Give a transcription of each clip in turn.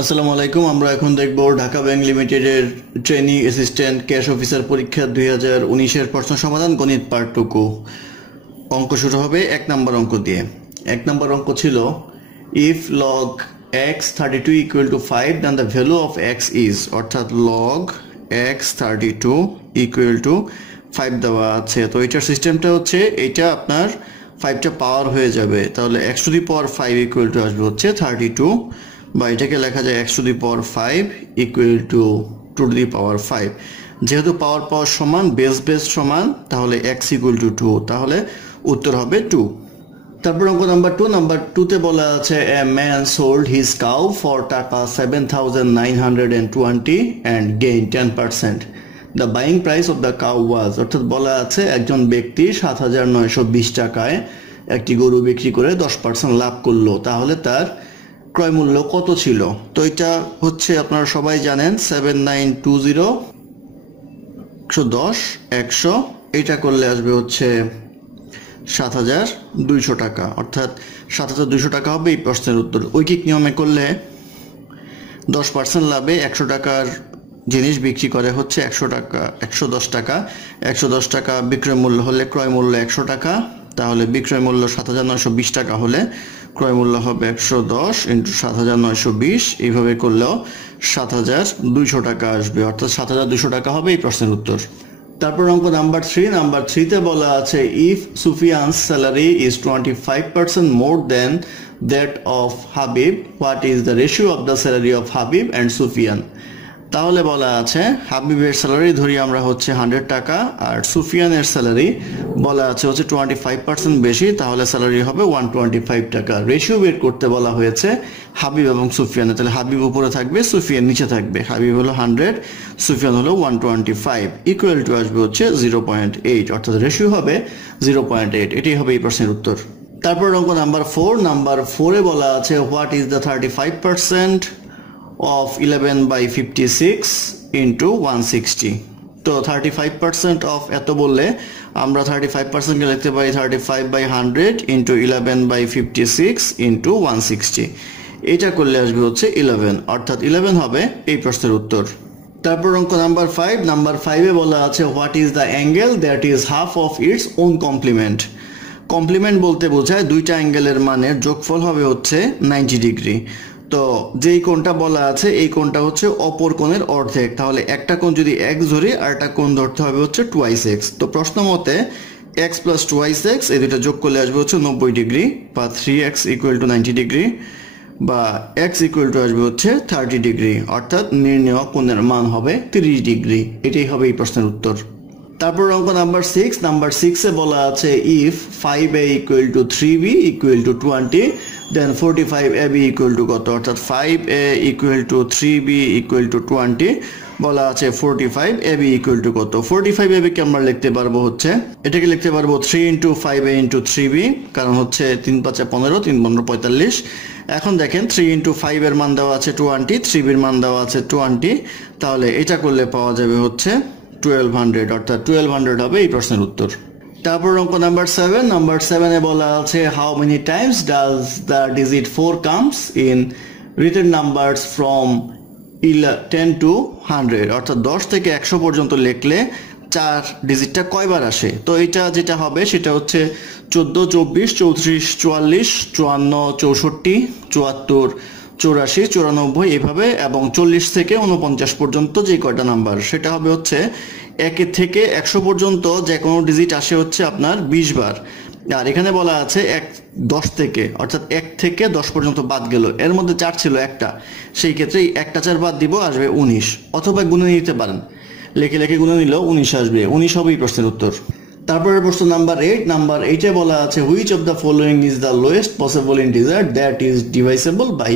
আসসালামু আলাইকুম। আমরা এখন দেখব ঢাকা ব্যাংক লিমিটেডের ট্রেনি অ্যাসিস্ট্যান্ট ক্যাশ অফিসার পরীক্ষা 2019-এর প্রশ্ন সমাধান গণিত পার্ট 2। অঙ্ক শুরু হবে 1 নম্বর অঙ্ক দিয়ে। 1 নম্বর অঙ্ক ছিল if log x 32 equal to 5 then the value of x is, অর্থাৎ log x 32 equal to 5 দেওয়া আছে। তো এটার সিস্টেমটা হচ্ছে এইটা আপনার 5টা পাওয়ার হয়ে যাবে, তাহলে x to the power 5 equal to আসবে হচ্ছে 32, বা এটাকে লেখা যায় x to the power 5 equal to 2 to the power 5। যেহেতু পাওয়ার পাওয়ার সমান, বেস সমান, তাহলে x ইকুয়াল টু 2, তাহলে উত্তর হবে 2। তারপর অঙ্ক নাম্বার 2তে বলা আছে a man sold his cow for টাকা 7,920 and gain 10%। The buying price of the cow was, অর্থাৎ বলা আছে একজন ব্যক্তি 7,920 টাকায় একটি গরু বিক্রি করে 10% লাভ করলো, তাহলে তার ক্রয় মূল্য কত ছিল? তো এটা হচ্ছে আপনারা সবাই জানেন 7920 110 100, এটা করলে আসবে হচ্ছে 7,200 টাকা, অর্থাৎ 7,200 টাকা হবে এই প্রশ্নের উত্তর। ঐকিক নিয়মে করলে 10% লাভে 100 টাকার জিনিস বিক্রি করে হচ্ছে 100 টাকা 110 টাকা। 110 টাকা বিক্রয় মূল্য হলে ক্রয় মূল্য 100 টাকা, তাহলে বিক্রয় মূল্য 7,920 টাকা হলে ক্রয় মূল্য হবে 110 ইন্টু 7,920, এইভাবে করলেও 7,200 টাকা আসবে, অর্থাৎ 7,200 টাকা হবে এই প্রশ্নের উত্তর। তারপর অঙ্ক নাম্বার 3তে বলা আছে if Sufian's salary is 25% more than that of Habib, what is the ratio of the salary of Habib and Sufian. তাহলে বলা আছে হাবিবের স্যালারি ধরি আমরা হচ্ছে 100 টাকা, আর সুফিয়ানের স্যালারি বলা আছে হচ্ছে 25% বেশি, তাহলে স্যালারি হবে 125 টাকা। রেশিও বের করতে বলা হয়েছে হাবিব এবং সুফিয়ানের, তাহলে হাবিব উপরে থাকবে, সুফিয়ান নিচে থাকবে। হাবিব হলো 100, সুফিয়ান হলো 125, ইকুয়াল টু আসবে হচ্ছে 0.8, অর্থাৎ রেশিও হবে 0.8। এটাই হবে এই প্রশ্নের উত্তর। তারপর অঙ্ক নাম্বার 4 বলা আছে what is the 35% of 11/56 into 160। তো 35% অফ এত বললে আমরা 35% কে লিখতে পারি 35/100 into 11/56 into 160, এটা করলে আসবে হচ্ছে 11, অর্থাৎ 11 হবে এই প্রশ্নের উত্তর। তারপর অঙ্ক নাম্বার 5 বলা আছে what is the angle that is half of its own complement. Complement বলতে বোঝায় দুইটা অ্যাঙ্গেলের মানের যোগফল হবে হচ্ছে 90 ডিগ্রি। তো যেই কোণটা বলা আছে এই কোণটা হচ্ছে অপর কোণের অর্ধেক, তাহলে একটা কোণ যদি x ধরি আর একটা কোণ ধরতে হবে হচ্ছে 2x। তো প্রশ্ন মতে x প্লাস 2x এই দুটো যোগ করলে আসবে হচ্ছে 90 ডিগ্রি, বা 3x ইকুয়াল টু 90 ডিগ্রি, বা x ইকুয়াল টু আসবে হচ্ছে 30 ডিগ্রি, অর্থাৎ নির্ণেয় কোণের মান হবে 30 ডিগ্রি। এটাই হবে এই প্রশ্নের উত্তর। তারপর অঙ্ক নাম্বার 6 বলা আছে if 5a equal to 3b equal to 20 then 45ab equal to কত, অর্থাৎ 5a equal to 3b equal to 20, বলা আছে 45ab ইকুয়াল টু কত। 45ab কে আমরা লিখতে পারবো হচ্ছে, এটাকে লিখতে পারবো 3 ইন্টু 5a ইন্টু 3b, কারণ হচ্ছে 3 5 15, 3 15 45। এখন দেখেন 3 ইন্টু 5 এর মান দেওয়া আছে 20, 3b এর মান দেওয়া আছে 20, তাহলে এটা করলে পাওয়া যাবে হচ্ছে 1200, অর্থাৎ 1200 হবে এই প্রশ্নের উত্তর। তারপর অঙ্ক নাম্বার 7 বলা আছে how many times does the digit 4 comes in written numbers from 10 to 100, অর্থাৎ 10 থেকে 100 পর্যন্ত লিখলে 4 ডিজিটটা কয়বার আসে। তো এটা যেটা হবে সেটা হচ্ছে 14 24 34 44 54 64 74 84 94 এইভাবে, এবং 40 থেকে 49 পর্যন্ত যে কয়টা নাম্বার সেটা হবে হচ্ছে 1 থেকে 100 পর্যন্ত যে কোনো ডিজিট আসে হচ্ছে আপনার 20 বার। আর এখানে বলা আছে 10 থেকে, অর্থাৎ 1 থেকে 10 পর্যন্ত বাদ গেল, এর মধ্যে 4 ছিল একটা, সেই ক্ষেত্রে একটা 4 বাদ দিব, আসবে 19, অথবা গুণে নিতে পারেন, লেখে গুণে নিলেও 19 আসবে, 19 হবে এই প্রশ্নের উত্তর। তারপরে প্রশ্ন নাম্বার 8 বলা আছে which of the following is the lowest possible integer that is divisible by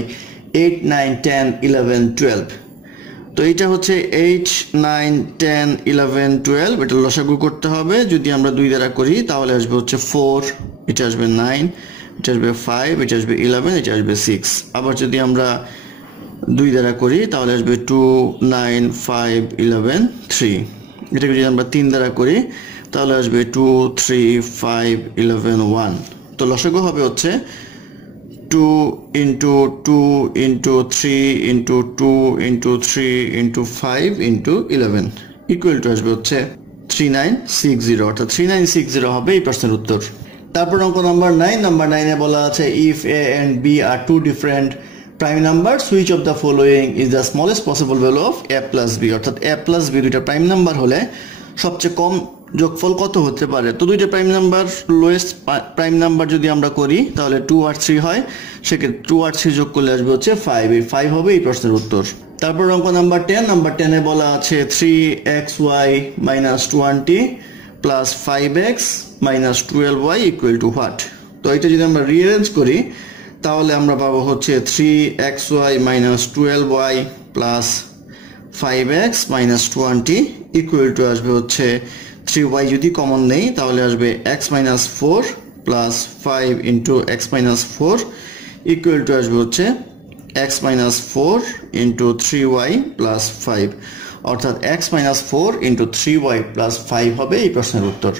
8 9 10 11 12। তো এটা হচ্ছে 8 9 10 11 12, এটা লসাগু করতে হবে। যদি আমরা 2 দ্বারা করি তাহলে আসবে হচ্ছে 4, এটা আসবে 9, এটা আসবে 5, এটা আসবে 11, এটা আসবে 6। আবার যদি আমরা 2 দ্বারা করি তাহলে আসবে 2 9 5 11 3। এটাকে যদি আমরা 3 দ্বারা করি তাহলে আসবে 2 3 5 11 1। তো লসাগু হবে হচ্ছে two into two into three into two into three into five into 11 equal to আসবে হচ্ছে 3960, অর্থাৎ 3960 হবে এই প্রশ্নের উত্তর। তারপর অঙ্ক নাম্বার 9, নাম্বার 9-এ বলা আছে if a and b are two different prime numbers which of the following is the smallest possible value of a plus b, অর্থাৎ এ প্লাস বি দুইটা প্রাইম নাম্বার হলে সবচেয়ে কম যোগফল কত হতে পারে। তো দুইটা prime number, lowest prime number যদি আমরা করি তাহলে 2 আর 3 হয়, সেক্ষেত্রে 2 আর 3 যোগ করলে আসবে হচ্ছে 5, এই 5 হবে এই প্রশ্নের উত্তর। তারপর অঙ্ক নাম্বার 10, নাম্বার 10-এ বলা আছে 3xy minus 20 plus 5x minus 12y equal to what. তো এটা যদি আমরা রিঅ্যারেঞ্জ করি তাহলে আমরা পাবো হচ্ছে 3xy minus 12y plus 5x minus 20 equal to আসবে হচ্ছে 3y যদি কমন নেই তাহলে আসবে x minus 4 plus 5 into x minus 4 equal to আসবে হচ্ছে x minus 4 into 3y plus 5, অর্থাৎ x minus 4 into 3y plus 5 হবে এই প্রশ্নের উত্তর।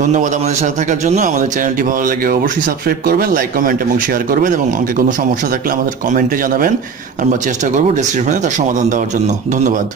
ধন্যবাদ আমাদের সাথে থাকার জন্য। আমাদের চ্যানেলটি ভালো লাগে অবশ্যই সাবস্ক্রাইব করবেন, লাইক, কমেন্ট এবং শেয়ার করবেন, এবং অঙ্কে কোনো সমস্যা থাকলে আমাদের কমেন্টে জানাবেন। আমরা চেষ্টা করব ডেসক্রিপশনে তার সমাধান দেওয়ার জন্য। ধন্যবাদ।